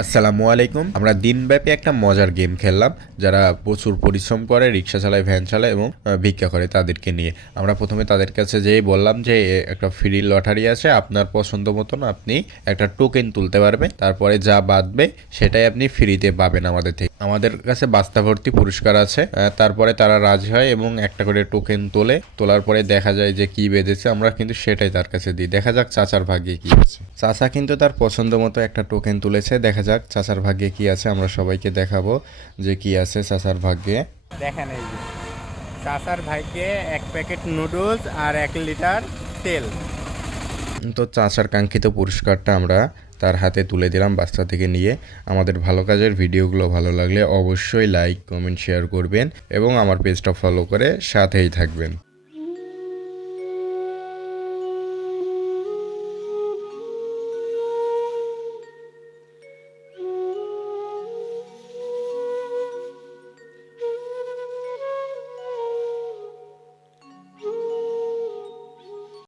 আসসালামু আলাইকুম। আমরা দিনব্যাপী একটা মজার গেম খেললাম। যারা প্রচুর পরিশ্রম করে, রিক্সা চালায়, ভ্যান চালায় এবং ভিক্ষা করে তাদেরকে নিয়ে। আমরা প্রথমে তাদের কাছে যেয়ে বললাম যে একটা ফ্রি লটারি আছে, আপনার পছন্দ মতন আপনি একটা টোকেন তুলতে পারবেন, তারপরে যা বাঁধবে সেটাই আপনি ফ্রিতে পাবেন আমাদের থেকে। আমাদের কাছে বাস্তা ভর্তি পুরস্কার আছে। তারপরে তারা রাজি হয় এবং একটা করে টোকেন তোলার পরে দেখা যায় যে কি বেঁধেছে, আমরা কিন্তু সেটাই তার কাছে দিই। দেখা যাক চাচার ভাগ্যে কি আছে। চাচা কিন্তু তার পছন্দ মতো একটা টোকেন তুলেছে। দেখা যাক চাচার ভাগ্যে কি আছে, আমরা সবাইকে দেখাবো যে কি আছে চাচার ভাগ্যে। দেখেন এই যে চাচার ভাইকে 1 প্যাকেট নুডলস আর 1 লিটার তেল। তো চাচার কাঙ্ক্ষিত পুরস্কারটা আমরা তার হাতে তুলে দিলাম বাস্তা থেকে নিয়ে। আমাদের ভালো কাজের ভিডিওগুলো ভালো লাগলে অবশ্যই লাইক, কমেন্ট, শেয়ার করবেন এবং আমার পেজটা ফলো করে সাথেই থাকবেন।